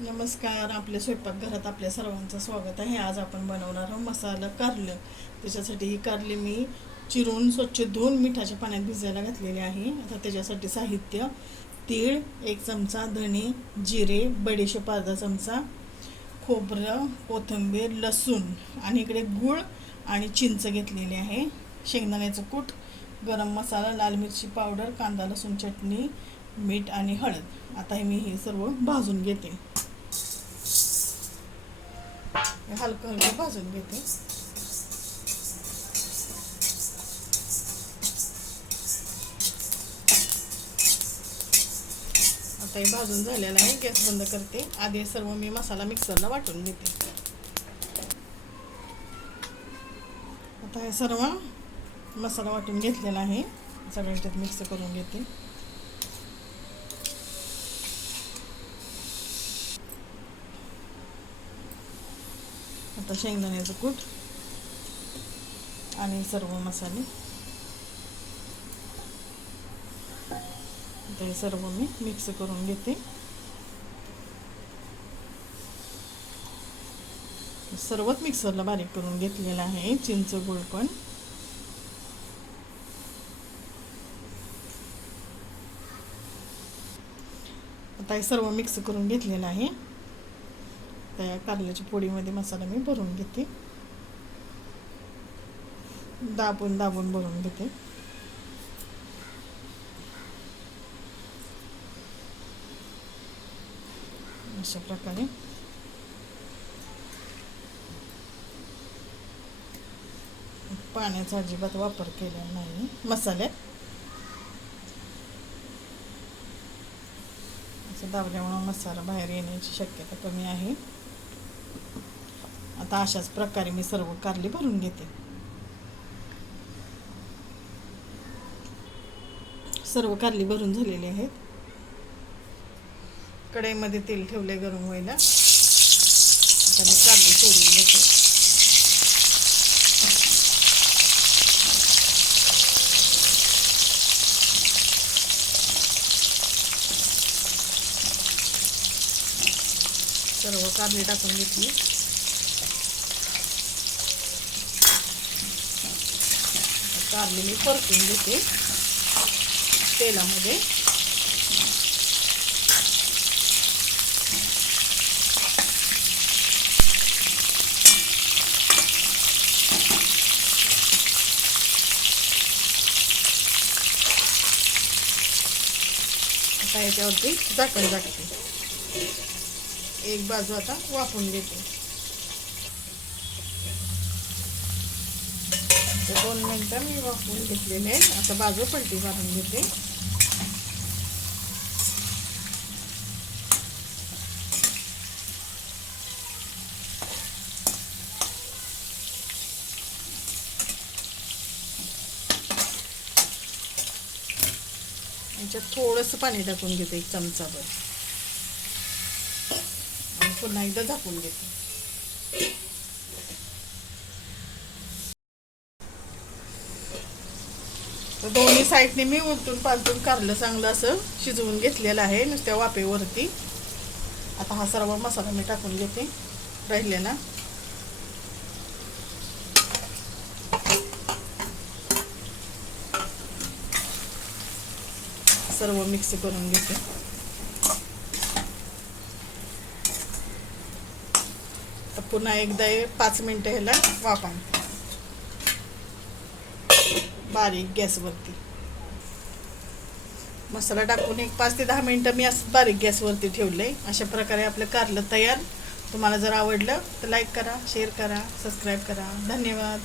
नमस्कार आपल्या स्वयंपाकघरात आपल्या सर्वांचं स्वागत आहे. आज आपण बनवणार आहोत मसाला कारलं. त्याच्यासाठी ही कारली मी चिरून स्वच्छ धुवून मिठाच्या पाण्यात भिजायला घातलेले आहे. आता त्याच्यासाठी साहित्य तीळ एक चमचा धणे जिरे बडीशेप अर्धा चमचा खोबरं कोथिंबीर लसूण आणि इकडे गूळ आणि चिंच घेतलेली आहे. शेंगदाण्याचं कूट गरम मसाला लाल मिरची पावडर कांदा लसूण चटणी मीठ आणि हळद. आता हे मी हे सर्व भाजून घेते. हलकं हलकं भाजून घेते. आता हे भाजून झालेलं आहे गॅस बंद करते. आधी सर्व मी मसाला मिक्सरला वाटून घेते. आता हे सर्व मसाला वाटून घेतलेला आहे. सगळ्या मिक्स करून घेते. आता शेंगदाण्याचं कूट आणि सर्व मसाले. आता हे सर्व मी मिक्स करून घेते. सर्वच मिक्सरला बारीक करून घेतलेलं आहे. चिंच गुळ पण. आता हे सर्व मिक्स करून घेतलेलं आहे. तयार कारल्याच्या पोळीमध्ये मसाला मी भरून घेते. दाबून दाबून भरून घेते. अशा प्रकारे. पाण्याचा अजिबात वापर केलेला नाही. मसाल्यात असं दाबल्यामुळं मसाला बाहेर येण्याची शक्यता कमी आहे. आता अशाच प्रकारे मी सर्व कारली भरून घेते. सर्व कारली भरून झालेली आहेत. कढईमध्ये तेल ठेवले गरम व्हायला. आता मी कारली सोडून घेते सर्व कारली टाकून घेतली. कारली मी परतून घेते तेलामध्ये. आता याच्यावरती झाकण टाकते एक बाजू आता वाफून घेते. तर दोन मिनटं मी वाफवून घेतलेले आता बाजू पलटी मारून घेते. याच्यात थोडंसं पाणी टाकून घेते एक चमचाभर. आणि पुन्हा एकदा झाकून घेते. तर दोन्ही साईडने मी उलटून पालटून कारलं चांगलं असं शिजवून घेतलेलं आहे नुसत्या वाफेवरती. आता हा सर्व मसाला मी टाकून घेते. राहिलेला. सर्व मिक्स करून घेते. तर पुन्हा एकदा हे पाच मिनटं ह्याला वाफा बारीक गॅसवरती मसाला टाकून एक पाच ते दहा मिनटं मी असं बारीक गॅसवरती ठेवलं आहे अशा प्रकारे आपलं कारलं तयार. तुम्हाला जर आवडलं तर लाईक करा शेअर करा सबस्क्राईब करा. धन्यवाद.